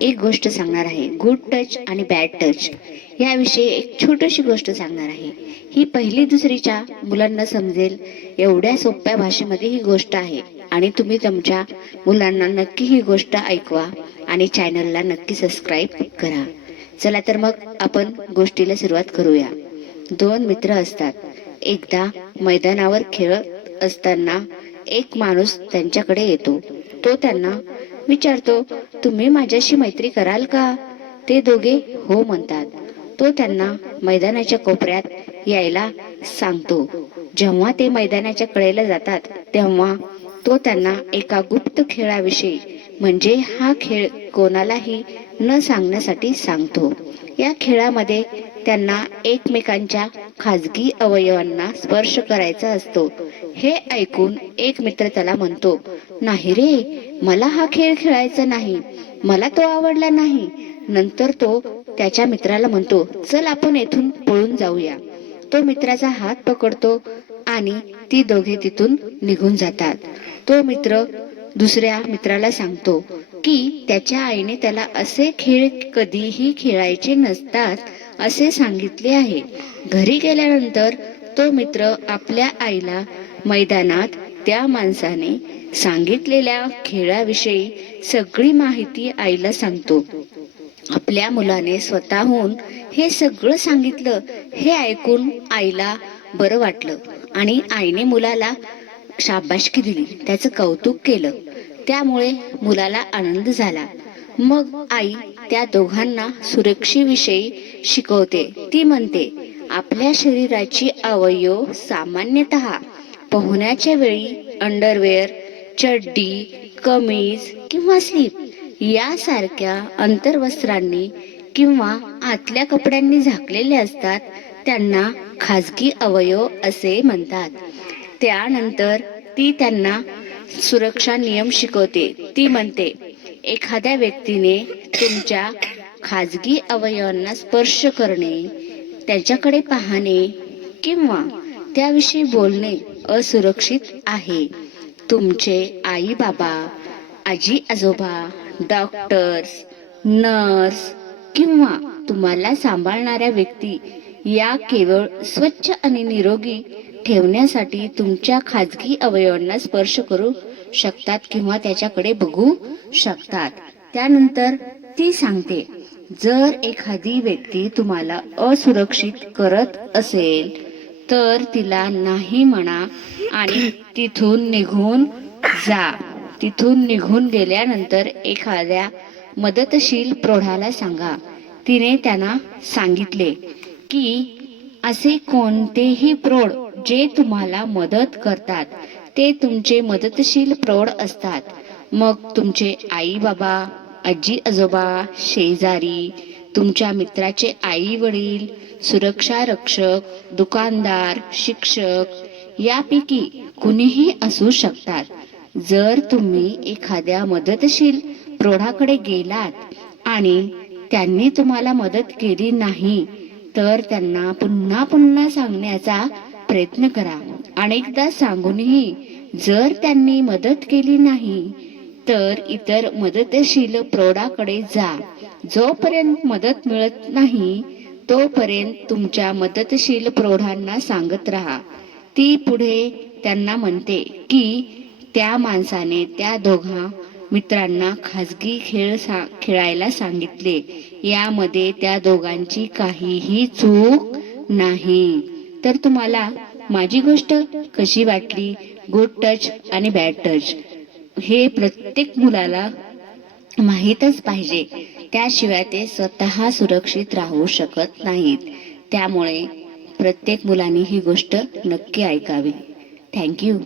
एक गोष्ट सांगणार आहे. गुड टच आणि बॅड टच याविषयी एक छोटीशी गोष्ट सांगणार आहे. ही पहिली दुसरीच्या मुलांना समजेल एवढ्या सोप्या भाषेमध्ये ही गोष्ट आहे आणि तुम्ही तुमच्या मुलांना नक्की ही गोष्ट ऐकवा आणि चॅनलला नक्की सबस्क्राईब करा. चला तर मग आपण गोष्टीला सुरुवात करूया. दोन मित्र असतात. एकदा मैदानावर खेळत असताना एक माणूस त्यांच्याकडे येतो. तो त्यांना विचारतो, तुम्ही माझ्याशी मैत्री कराल का? ते दोघे हो म्हणतात. तो त्यांना मैदानाच्या कोपऱ्यात यायला सांगतो. जेव्हा ते मैदानाच्या कडेला जातात तेव्हा तो त्यांना एका गुप्त खेळाविषयी म्हणजे हा खेळ कोणालाही न सांगण्यासाठी सांगतो. या खेळामध्ये त्यांना एकमेकांच्या खाजगी अवयवांना स्पर्श करायचा असतो. हे ऐकून एक मित्र त्याला म्हणतो, नाही रे, मला हा खेळ खेळायचा नाही, मला तो आवडला नाही. नंतर तो त्याच्या मित्राला म्हणतो, चल आपण येथून पळून जाऊया. तो मित्राचा हात पकडतो आणि ती दोघे तिथून निघून जातात. तो मित्र दुसऱ्या मित्राला सांगतो की त्याच्या आईने त्याला असे खेळ कधीही खेळायचे नसतात असे सांगितले आहे. घरी गेल्यानंतर तो मित्र आपल्या आईला मैदानात त्या माणसाने सांगितलेल्या खेळाविषयी सगळी माहिती आईला सांगतो. आपल्या मुलाने स्वतःहून हे सगळं सांगितलं हे ऐकून आईला बरं वाटलं आणि आईने मुलाला शाबासकी दिली, त्याचं कौतुक केलं. त्यामुळे मुलाला आनंद झाला. मग आई त्या दोघांना सुरक्षेविषयी शिकवते. ती म्हणते, आपल्या शरीराची अवयव सामान्यतः पोहण्याच्या वेळी अंडरवेअर, चड्डी, कमीज किंवा स्लीप यासारख्या अंतर्वस्त्रांनी किंवा आतल्या कपड्यांनी झाकलेले असतात. त्यांना खाजगी अवयव असे म्हणतात. त्यानंतर ती त्यांना सुरक्षा नियम शिकवते. ती म्हणते, एखाद्या व्यक्तीने तुमच्या खाजगी अवयवांना स्पर्श करणे, त्याच्याकडे पाहणे किंवा त्याविषयी बोलणे असुरक्षित आहे. तुमचे आई बाबा, आजी आजोबा, डॉक्टर्स, नर्स किंवा तुम्हाला सांभाळणाऱ्या व्यक्ती या केवळ स्वच्छ आणि निरोगी ठेवण्यासाठी तुमच्या खाजगी अवयवांना स्पर्श करू शकतात किंवा त्याच्याकडे बघू शकतात. त्यानंतर ती सांगते, जर एखादी व्यक्ती तुम्हाला असुरक्षित करत असेल तर तिला नाही म्हणा आणि तिथून निघून जा. तिथून निघून गेल्यानंतर एखाद्या मदतशील प्रौढाला सांगा. तिने त्यांना सांगितले की असे कोणतेही प्रौढ जे तुम्हाला मदत करतात ते तुमचे मदतशील प्रौढ असतात. मग तुमचे आई बाबा, आजी आजोबा, शेजारी, तुमच्या मित्राचे आई वडील, सुरक्षा रक्षक, दुकानदार, शिक्षक यापैकी कुणीही असू शकतात. जर तुम्ही एखाद्या मदतशील प्रौढाकडे गेलात आणि त्यांनी तुम्हाला मदत केली नाही तर त्यांना पुन्हा पुन्हा सांगण्याचा प्रयत्न करा. अनेकदा सांगूनही जर त्यांनी मदत केली नाही तर इतर मदतशील प्रौढाकडे जा. जोपर्यंत मदत मिळत नाही तोपर्यंत तुमच्या मदतशील प्रौढांना सांगत राहा. ती पुढे त्यांना म्हणते की त्या माणसाने त्या दोघा मित्रांना खाजगी खेळ खेळायला सांगितले. यामध्ये त्या दोघांची काहीही चूक नाही. तर तुम्हाला माझी गोष्ट कशी वाटली? गुड टच आणि बॅड टच हे प्रत्येक मुलाला माहीतच पाहिजे. त्याशिवाय ते स्वतः सुरक्षित राहू शकत नाहीत. त्यामुळे प्रत्येक मुलांनी ही गोष्ट नक्की ऐकावी. थँक्यू.